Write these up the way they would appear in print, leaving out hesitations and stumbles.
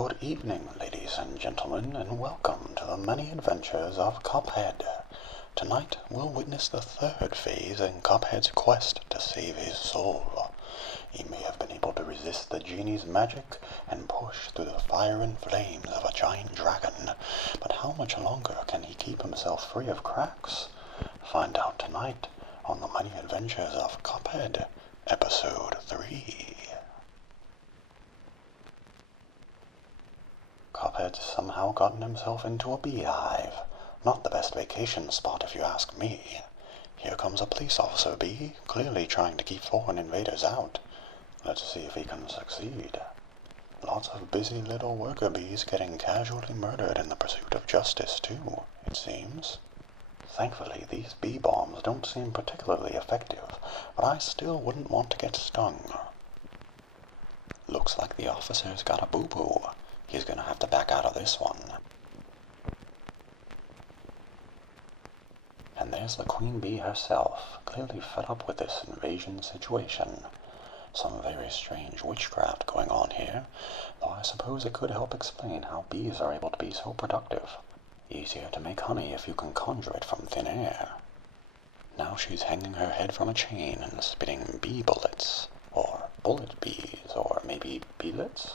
Good evening, ladies and gentlemen, and welcome to the many adventures of Cuphead. Tonight, we'll witness the third phase in Cuphead's quest to save his soul. He may have been able to resist the genie's magic and push through the fire and flames of a giant dragon, but how much longer can he keep himself free of cracks? Find out tonight on the many adventures of Cuphead, Episode 3. Cuphead's somehow gotten himself into a beehive. Not the best vacation spot if you ask me. Here comes a police officer bee, clearly trying to keep foreign invaders out. Let's see if he can succeed. Lots of busy little worker bees getting casually murdered in the pursuit of justice too, it seems. Thankfully, these bee bombs don't seem particularly effective, but I still wouldn't want to get stung. Looks like the officer's got a boo-boo. He's gonna have to back out of this one. And there's the queen bee herself, clearly fed up with this invasion situation. Some very strange witchcraft going on here, though I suppose it could help explain how bees are able to be so productive. Easier to make honey if you can conjure it from thin air. Now she's hanging her head from a chain and spitting bee bullets, or bullet bees, or maybe beelets?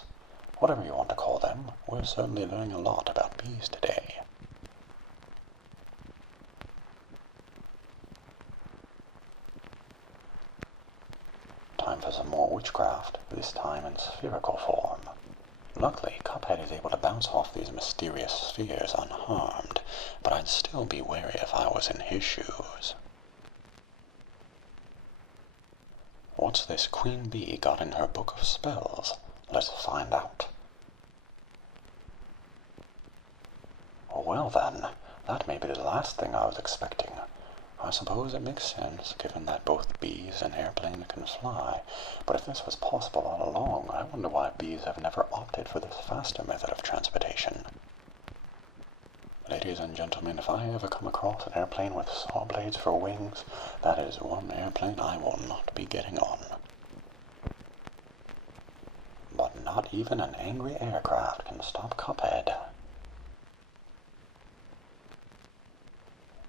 Whatever you want to call them, we're certainly learning a lot about bees today. Time for some more witchcraft, this time in spherical form. Luckily, Cuphead is able to bounce off these mysterious spheres unharmed, but I'd still be wary if I was in his shoes. What's this queen bee got in her book of spells? Let's find out. Well then, that may be the last thing I was expecting. I suppose it makes sense, given that both bees and airplanes can fly, but if this was possible all along, I wonder why bees have never opted for this faster method of transportation. Ladies and gentlemen, if I ever come across an airplane with saw blades for wings, that is one airplane I will not be getting on. But not even an angry aircraft can stop Cuphead.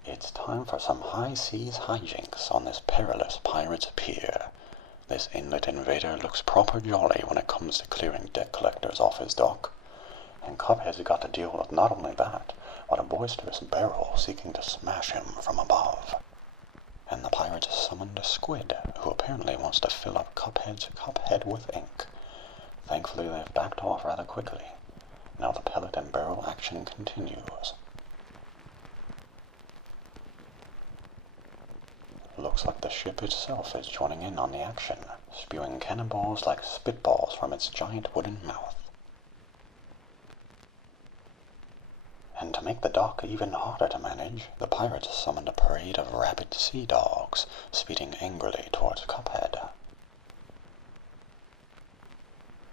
It's time for some high seas hijinks on this perilous pirate's pier. This inlet invader looks proper jolly when it comes to clearing debt collectors off his dock. And Cuphead's got to deal with not only that, but a boisterous barrel seeking to smash him from above. And the pirates summoned a squid, who apparently wants to fill up Cuphead's cup head with ink. Thankfully they've backed off rather quickly. Now the pellet and barrel action continues. Looks like the ship itself is joining in on the action, spewing cannonballs like spitballs from its giant wooden mouth. And to make the dock even harder to manage, the pirates summoned a parade of rabid sea dogs, speeding angrily towards Cuphead.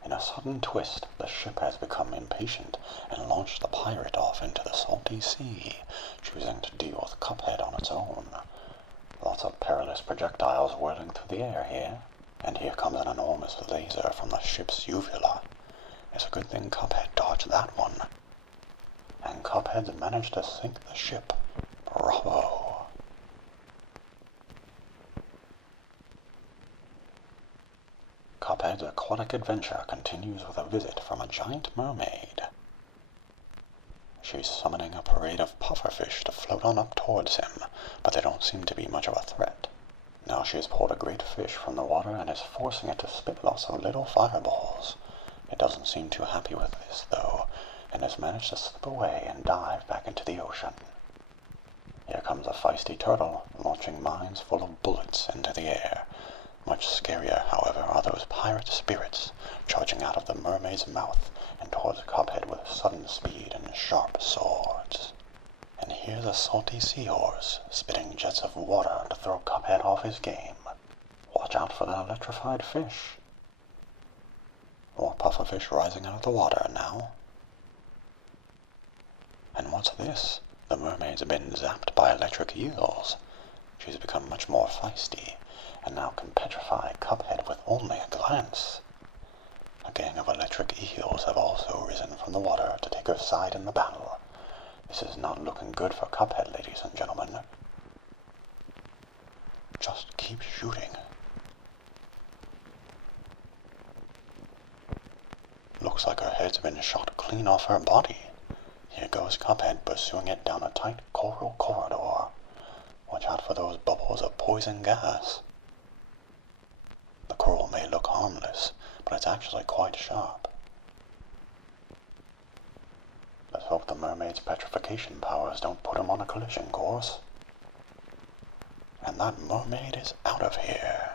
In a sudden twist, the ship has become impatient and launched the pirate off into the salty sea, choosing to deal with Cuphead on its own. Lots of perilous projectiles whirling through the air here, and here comes an enormous laser from the ship's uvula. It's a good thing Cuphead dodged that one. And Cuphead's managed to sink the ship. Bravo! Cuphead's aquatic adventure continues with a visit from a giant mermaid. She's summoning a parade of pufferfish to float on up towards him, but they don't seem to be much of a threat. Now she has pulled a great fish from the water and is forcing it to spit lots of little fireballs. It doesn't seem too happy with this, though, and has managed to slip away and dive back into the ocean. Here comes a feisty turtle, launching mines full of bullets into the air. Much scarier, however, are those pirate spirits, charging out of the mermaid's mouth and towards Cuphead with sudden speed and sharp swords. And here's a salty seahorse, spitting jets of water to throw Cuphead off his game. Watch out for that electrified fish. More pufferfish rising out of the water now. And what's this? The mermaid's been zapped by electric eels. She's become much more feisty, and now can petrify Cuphead with only a glance. A gang of electric eels have also risen from the water to take her side in the battle. This is not looking good for Cuphead, ladies and gentlemen. Just keep shooting. Looks like her head's been shot clean off her body. Here goes Cuphead pursuing it down a tight coral corridor. Watch out for those bubbles of poison gas. The coral may look harmless, but it's actually quite sharp. Let's hope the mermaid's petrification powers don't put him on a collision course. And that mermaid is out of here.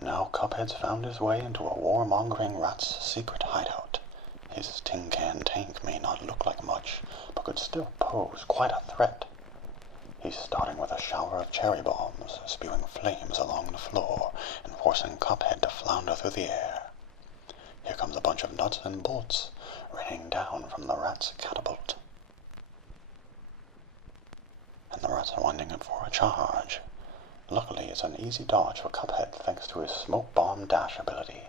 Now Cuphead's found his way into a warmongering rat's secret hideout. His tin can tank may not look like much, but could still pose quite a threat. He's starting with a shower of cherry bombs, spewing flames along the floor and forcing Cuphead to flounder through the air. Here comes a bunch of nuts and bolts raining down from the rat's catapult. And the rats are winding up for a charge. Luckily, it's an easy dodge for Cuphead thanks to his smoke bomb dash ability.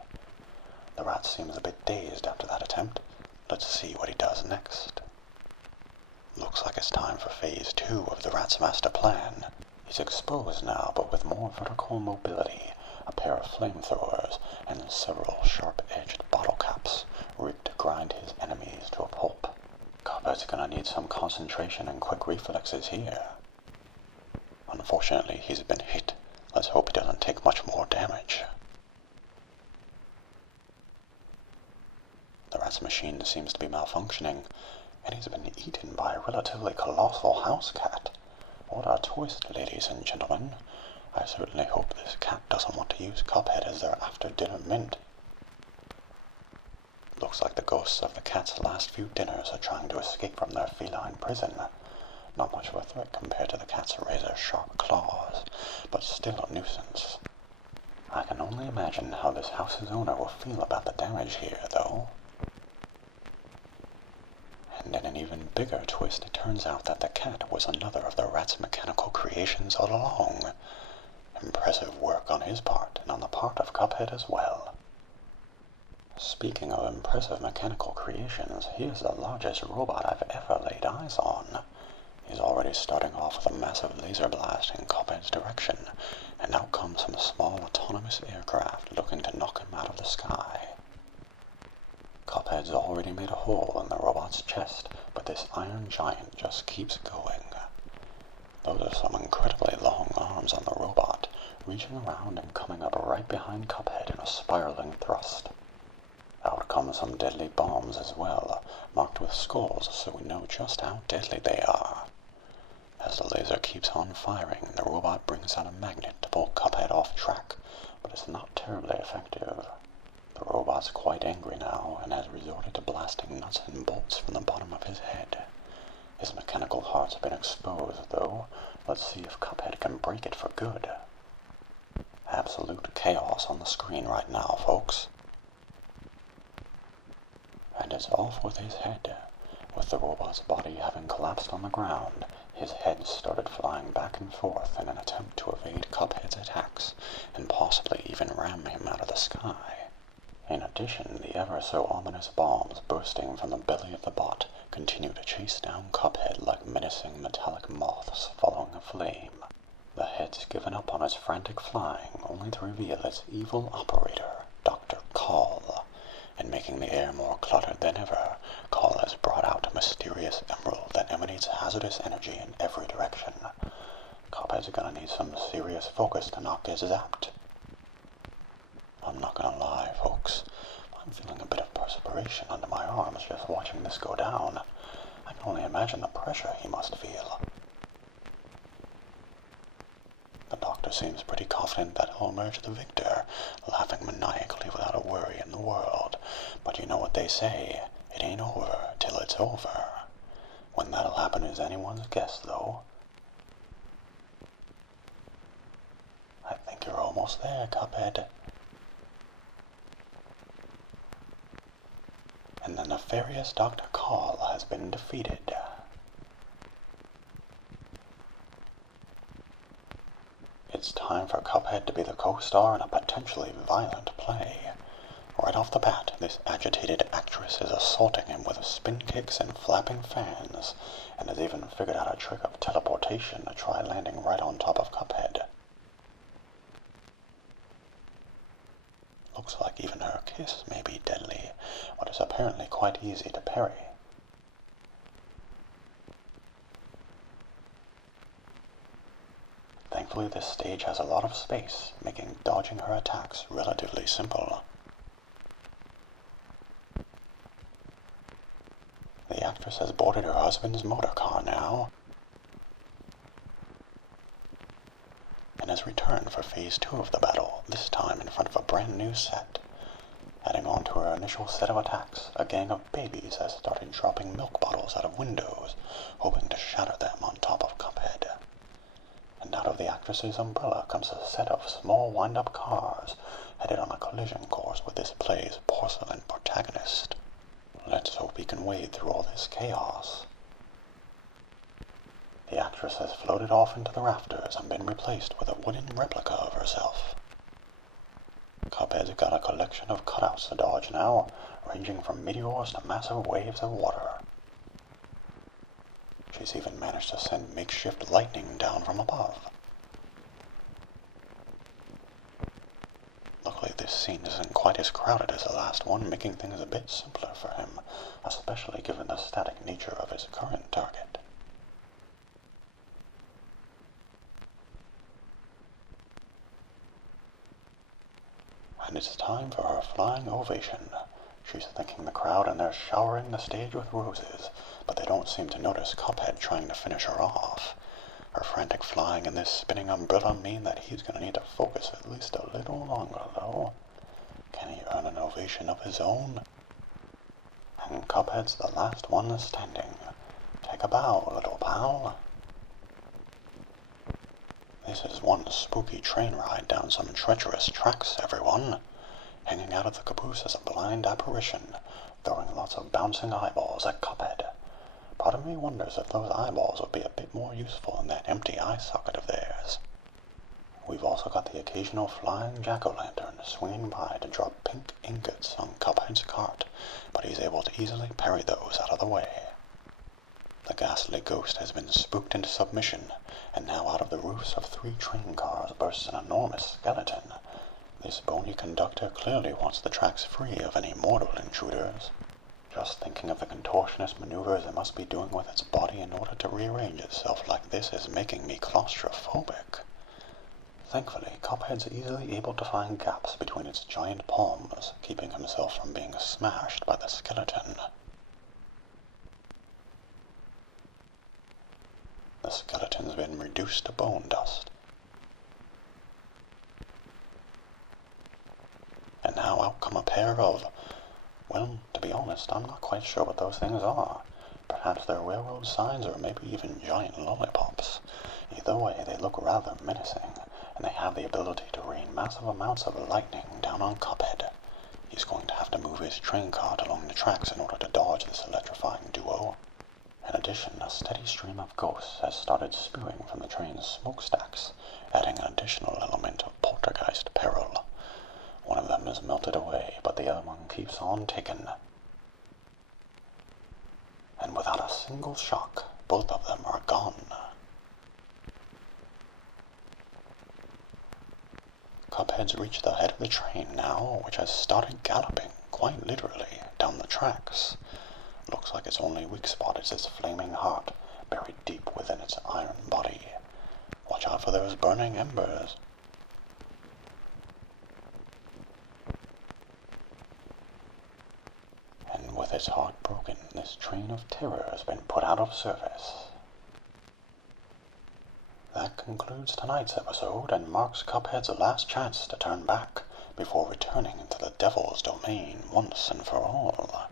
The rat seems a bit dazed after that attempt. Let's see what he does next. Looks like it's time for phase 2 of the rat's master plan. He's exposed now, but with more vertical mobility, a pair of flamethrowers, and several sharp-edged bottle caps, rigged to grind his enemies to a pulp. Cuphead's gonna need some concentration and quick reflexes here. Unfortunately, he's been hit. Let's hope he doesn't take much more damage. The rat's machine seems to be malfunctioning, and he's been eaten by a relatively colossal house cat. What a twist, ladies and gentlemen. I certainly hope this cat doesn't want to use Cuphead as their after-dinner mint. Looks like the ghosts of the cat's last few dinners are trying to escape from their feline prison. Not much of a threat compared to the cat's razor-sharp claws, but still a nuisance. I can only imagine how this house's owner will feel about the damage here, though. And in an even bigger twist, it turns out that the cat was another of the rat's mechanical creations all along. Impressive work on his part, and on the part of Cuphead as well. Speaking of impressive mechanical creations, here's the largest robot I've ever laid eyes on. He's already starting off with a massive laser blast in Cuphead's direction, and out comes some small autonomous aircraft looking to knock him out of the sky. Cuphead's already made a hole in the robot's chest, but this iron giant just keeps going. Those are some incredibly long arms on the robot, reaching around and coming up right behind Cuphead in a spiraling thrust. Out come some deadly bombs as well, marked with skulls so we know just how deadly they are. As the laser keeps on firing, the robot brings out a magnet to pull Cuphead off track, but it's not terribly effective. The robot's quite angry now, and has resorted to blasting nuts and bolts from the bottom of his head. His mechanical heart's been exposed, though. Let's see if Cuphead can break it for good. Absolute chaos on the screen right now, folks. And it's off with his head. With the robot's body having collapsed on the ground, his head started flying back and forth in an attempt to evade Cuphead's attacks, and possibly even ram him out of the sky. In addition, the ever-so-ominous bombs bursting from the belly of the bot continue to chase down Cuphead like menacing metallic moths following a flame. The head's given up on its frantic flying, only to reveal its evil operator, Dr. Call. And making the air more cluttered than ever, Call has brought out a mysterious emerald that emanates hazardous energy in every direction. Cuphead's gonna need some serious focus to not get zapped. I'm not gonna lie, folks. I'm feeling a bit of perspiration under my arms just watching this go down. I can only imagine the pressure he must feel. The doctor seems pretty confident that he'll emerge the victor, laughing maniacally without a worry in the world. But you know what they say, it ain't over till it's over. When that'll happen is anyone's guess, though. I think you're almost there, Cuphead. And the nefarious Dr. Call has been defeated. it's time for Cuphead to be the co-star in a potentially violent play. Right off the bat, this agitated actress is assaulting him with spin kicks and flapping fans, and has even figured out a trick of teleportation to try landing right on top of Cuphead. Looks like even her kiss may be deadly, but is apparently quite easy to parry. Thankfully, this stage has a lot of space, making dodging her attacks relatively simple. The actress has boarded her husband's motor car now, and has returned for phase 2 of the battle, this time in front of a brand new set. Adding on to her initial set of attacks, a gang of babies has started dropping milk bottles out of windows, hoping to shatter them on top of Cuphead. And out of the actress's umbrella comes a set of small wind-up cars, headed on a collision course with this play's porcelain protagonist. Let's hope he can wade through all this chaos. The actress has floated off into the rafters and been replaced with a wooden replica of herself. Cuphead's got a collection of cutouts to dodge now, ranging from meteors to massive waves of water. She's even managed to send makeshift lightning down from above. Luckily, this scene isn't quite as crowded as the last one, making things a bit simpler for him, especially given the static nature of his current target. And it's time for her flying ovation. She's thanking the crowd and they're showering the stage with roses, but they don't seem to notice Cuphead trying to finish her off. Her frantic flying and this spinning umbrella mean that he's going to need to focus at least a little longer, though. Can he earn an ovation of his own? And Cuphead's the last one standing. Take a bow, little pal. This is one spooky train ride down some treacherous tracks, everyone. Hanging out of the caboose is a blind apparition, throwing lots of bouncing eyeballs at Cuphead. Part of me wonders if those eyeballs would be a bit more useful than that empty eye socket of theirs. We've also got the occasional flying jack-o'-lantern swinging by to drop pink ingots on Cuphead's cart, but he's able to easily parry those out of the way. The ghastly ghost has been spooked into submission, and now out of the roofs of 3 train cars bursts an enormous skeleton. This bony conductor clearly wants the tracks free of any mortal intruders. Just thinking of the contortionist maneuvers it must be doing with its body in order to rearrange itself like this is making me claustrophobic. Thankfully, Cuphead's easily able to find gaps between its giant palms, keeping himself from being smashed by the skeleton. The skeleton's been reduced to bone dust. And now out come a pair of, well, to be honest, I'm not quite sure what those things are. Perhaps they're railroad signs or maybe even giant lollipops. Either way, they look rather menacing, and they have the ability to rain massive amounts of lightning down on Cuphead. He's going to have to move his train cart along the tracks in order to dodge this electrifying duo. In addition, a steady stream of ghosts has started spewing from the train's smokestacks, adding an additional element of poltergeist peril. One of them is melted away, but the other one keeps on ticking. And without a single shock, both of them are gone. Cuphead's reached the head of the train now, which has started galloping, quite literally, down the tracks. Looks like its only weak spot is its flaming heart, buried deep within its iron body. Watch out for those burning embers. And with its heart broken, this train of terror has been put out of service. That concludes tonight's episode and marks Cuphead's last chance to turn back before returning into the devil's domain once and for all.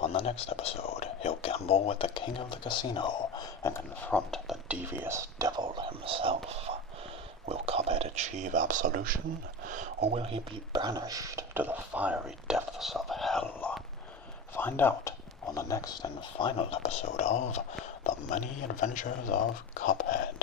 On the next episode, he'll gamble with the king of the casino and confront the devious devil himself. Will Cuphead achieve absolution, or will he be banished to the fiery depths of hell? Find out on the next and final episode of The Many Adventures of Cuphead.